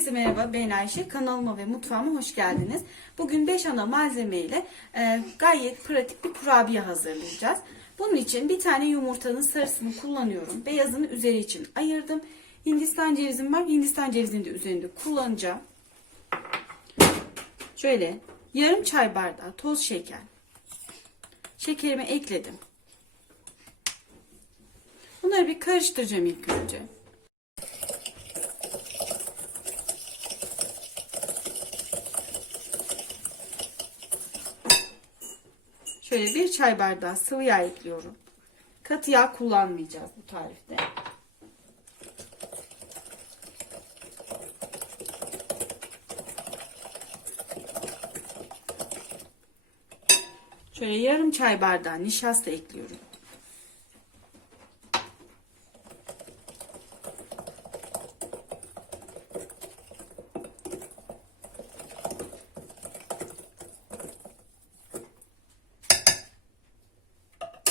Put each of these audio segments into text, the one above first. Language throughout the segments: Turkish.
Herkese merhaba ben Ayşe. Kanalıma ve mutfağıma hoş geldiniz. Bugün 5 ana malzeme ile e, gayet pratik bir kurabiye hazırlayacağız. Bunun için bir tane yumurtanın sarısını kullanıyorum. Beyazını üzeri için ayırdım. Hindistan cevizim var. Hindistan cevizini de üzerinde kullanacağım. Şöyle yarım çay bardağı toz şeker. Şekerimi ekledim. Bunları bir karıştıracağım ilk önce. Şöyle bir çay bardağı sıvı yağ ekliyorum. Katı yağ kullanmayacağız bu tarifte. Şöyle yarım çay bardağı nişasta ekliyorum.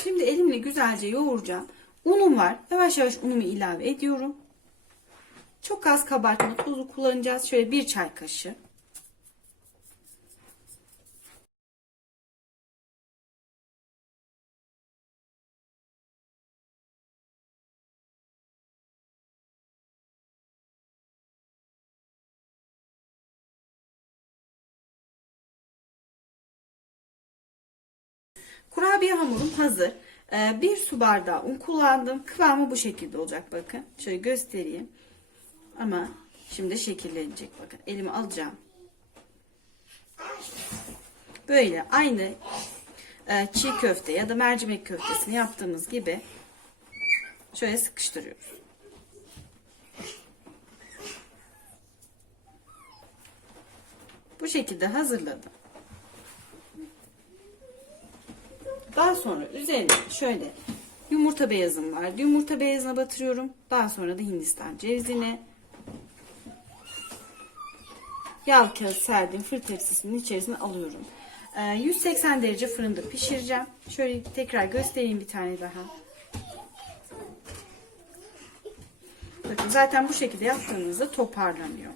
Şimdi elimle güzelce yoğuracağım. Unum var. Yavaş yavaş unumu ilave ediyorum. Çok az kabartma tozu kullanacağız. Şöyle bir çay kaşığı. Kurabiye hamurum hazır. Ee, bir su bardağı un kullandım. Kıvamı bu şekilde olacak bakın. Şöyle göstereyim. Ama şimdi şekillenecek bakın. Elimi alacağım. Böyle aynı e, çiğ köfte ya da mercimek köftesini yaptığımız gibi şöyle sıkıştırıyoruz. Bu şekilde hazırladım. Daha sonra üzerine şöyle yumurta beyazım var. Yumurta beyazına batırıyorum. Daha sonra da Hindistan cevizini yağ kağıt serdiğim fır tepsisinin içerisine alıyorum. Ee, 180 derece fırında pişireceğim. Şöyle tekrar göstereyim bir tane daha. Bakın zaten bu şekilde yaptığınızda toparlanıyor.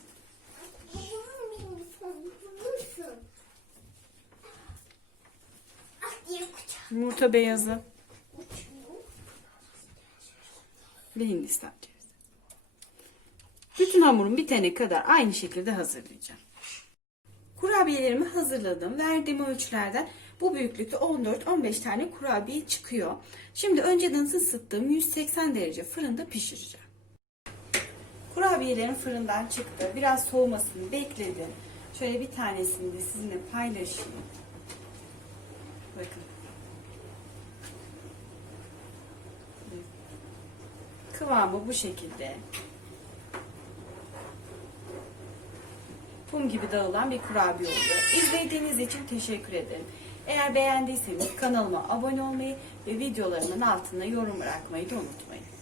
Yumurta beyazı ve Hindistan cevizi. Bütün hamurum bitene kadar aynı şekilde hazırlayacağım. Kurabiyelerimi hazırladım. Verdiğim ölçülerden bu büyüklükte 14-15 tane kurabiye çıkıyor. Şimdi önceden ısıttığım 180 derece fırında pişireceğim. Kurabiyelerim fırından çıktı. Biraz soğumasını bekledim. Şöyle bir tanesini de sizinle paylaşayım. Bakın. Kıvamı bu şekilde. Pum gibi dağılan bir kurabiye oluyor. İzlediğiniz için teşekkür ederim. Eğer beğendiyseniz kanalıma abone olmayı ve videolarımın altına yorum bırakmayı da unutmayın.